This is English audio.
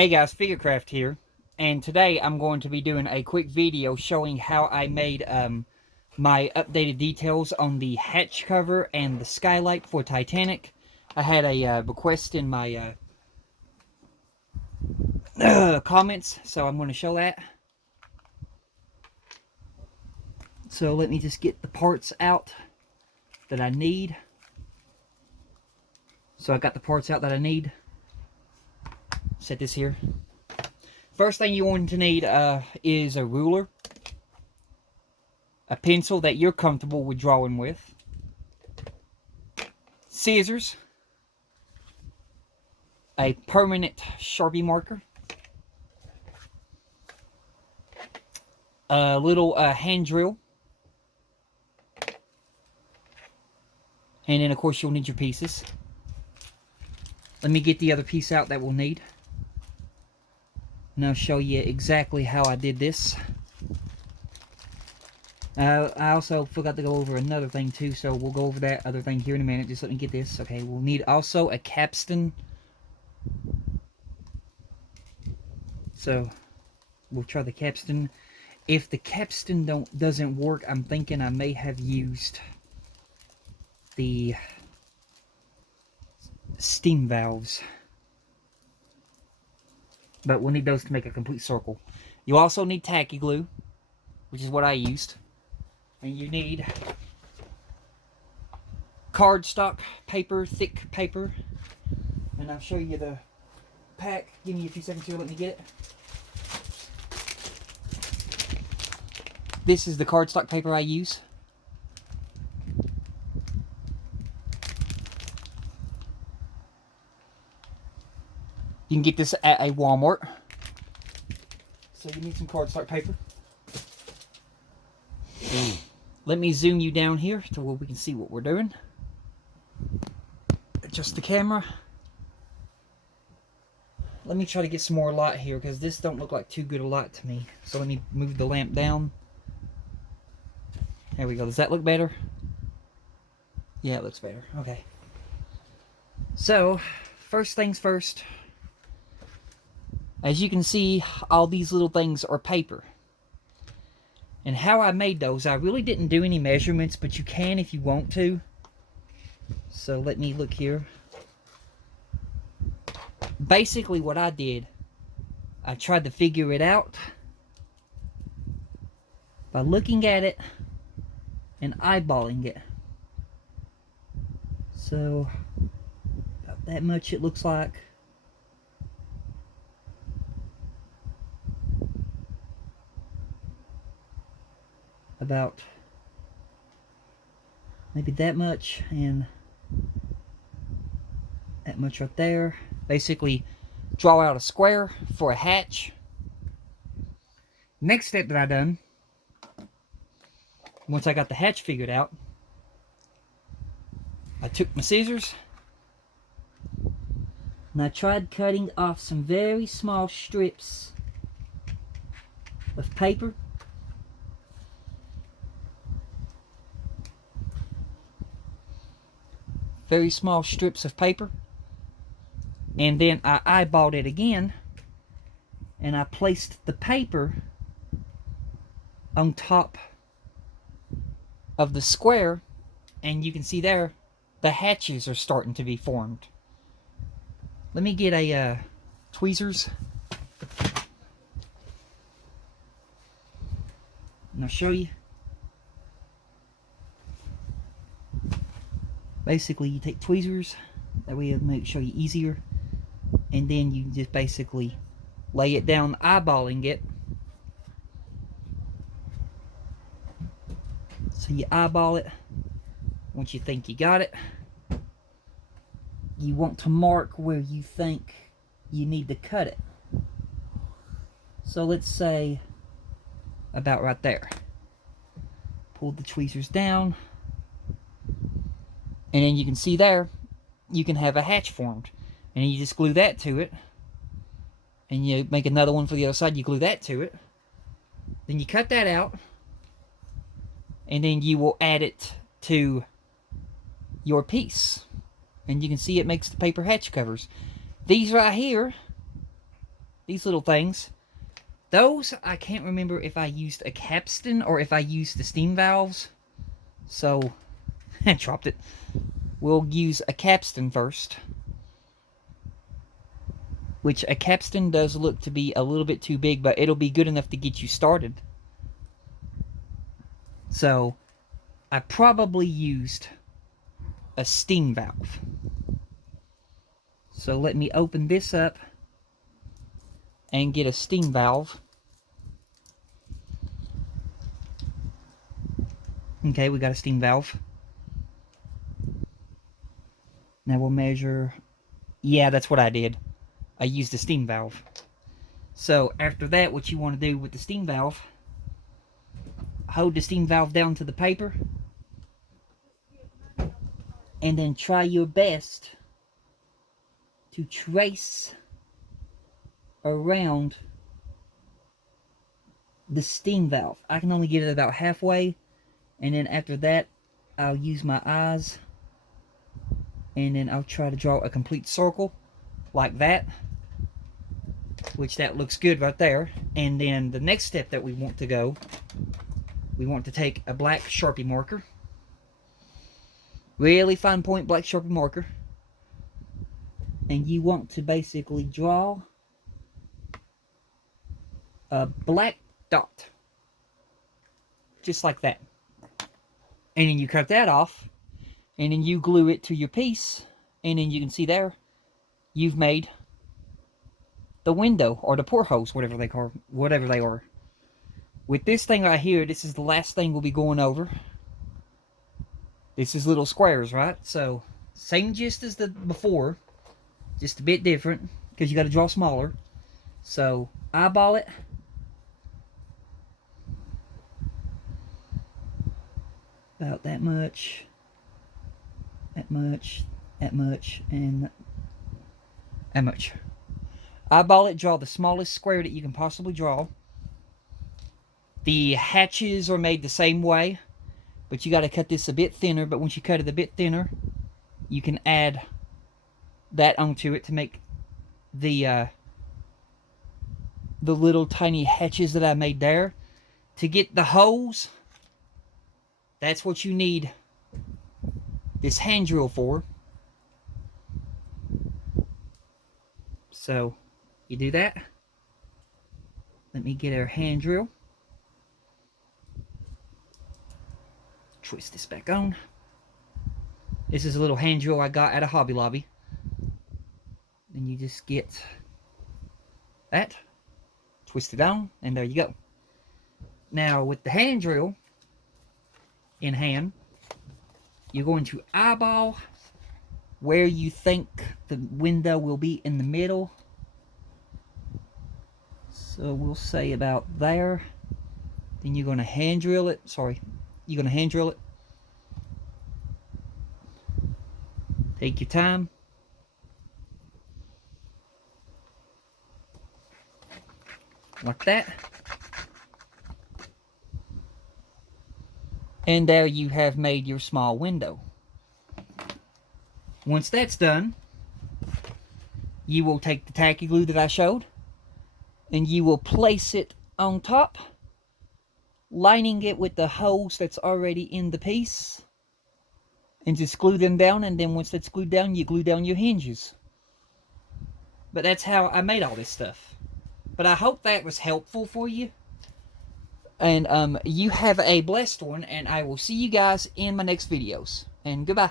Hey guys, Figurecraft here, and today I'm going to be doing a quick video showing how I made my updated details on the hatch cover and the skylight for Titanic. I had a request in my comments, so I'm going to show that. So let me just get the parts out that I need. So I got the parts out that I need. Set this here. First thing you want to need is a ruler, a pencil that you're comfortable with drawing with, scissors, a permanent Sharpie marker, a little hand drill, and then of course you'll need your pieces. Let me get the other piece out that we'll need, and I'll show you exactly how I did this. I also forgot to go over another thing too, so we'll go over that other thing here in a minute. Just let me get this. Okay, we'll need also a capstan. So we'll try the capstan. If the capstan doesn't work, I'm thinking I may have used the steam valves, but we'll need those to make a complete circle. You also need tacky glue, which is what I used, and you need cardstock paper, thick paper, and I'll show you the pack. Give me a few seconds here, let me get it. This is the cardstock paper I use. You can get this at a Walmart. So you need some cardstock paper. Let me zoom you down here to where we can see what we're doing. Adjust the camera. Let me try to get some more light here because this don't look like too good a light to me. So let me move the lamp down. There we go. Does that look better? Yeah, it looks better. Okay. So, first things first. As you can see, all these little things are paper. And how I made those, I really didn't do any measurements, but you can if you want to. So let me look here. Basically what I did, I tried to figure it out by looking at it and eyeballing it. So, about that much it looks like. About maybe that much and that much right there. Basically, draw out a square for a hatch. Next step that I done, once I got the hatch figured out, I took my scissors and I tried cutting off some very small strips of paper. Very small strips of paper. And then I eyeballed it again, and I placed the paper on top of the square, and you can see there the hatches are starting to be formed. Let me get a tweezers, and I'll show you. Basically, you take tweezers, that way it'll make show you easier, and then you just basically lay it down, eyeballing it. So you eyeball it. Once you think you got it, you want to mark where you think you need to cut it. So let's say about right there. Pull the tweezers down, and then you can see there, you can have a hatch formed. And you just glue that to it. And you make another one for the other side, you glue that to it. Then you cut that out. And then you will add it to your piece. And you can see it makes the paper hatch covers. These right here these little things. Those, I can't remember if I used a capstan or if I used the steam valves. So, I dropped it. We'll use a capstan first. Which a capstan does look to be a little bit too big, but it'll be good enough to get you started. So, I probably used a steam valve. So let me open this up and get a steam valve. Okay, we got a steam valve. Now we'll measure. Yeah, that's what I did. I used a steam valve. So after that, what you want to do with the steam valve, hold the steam valve down to the paper and then try your best to trace around the steam valve. I can only get it about halfway, and then after that I'll use my eyes and then I'll try to draw a complete circle like that, which that looks good right there. And then the next step that we want to go, we want to take a black Sharpie marker, really fine point black Sharpie marker, and you want to basically draw a black dot, just like that. And then you cut that off, and then you glue it to your piece, and then you can see there, you've made the window, or the portholes, whatever they are. With this thing right here, this is the last thing we'll be going over. This is little squares, right? So, same gist as the before, just a bit different, because you got to draw smaller. So, eyeball it. About that much, that much, that much, and that much. Eyeball it, draw the smallest square that you can possibly draw. The hatches are made the same way, but you got to cut this a bit thinner. But once you cut it a bit thinner, you can add that onto it to make the little tiny hatches that I made there. To get the holes, that's what you need this hand drill for. So, you do that. Let me get our hand drill. Twist this back on. This is a little hand drill I got at a Hobby Lobby. Then you just get that, twist it on, and there you go. Now, with the hand drill in hand, you're going to eyeball where you think the window will be in the middle. So we'll say about there. Then you're going to hand drill it. You're going to hand drill it. Take your time. Like that. And there you have made your small window. Once that's done, you will take the tacky glue that I showed, and you will place it on top, lining it with the holes that's already in the piece, and just glue them down. And then once that's glued down, you glue down your hinges. But that's how I made all this stuff. But I hope that was helpful for you. And you have a blessed one, and I will see you guys in my next videos. And goodbye.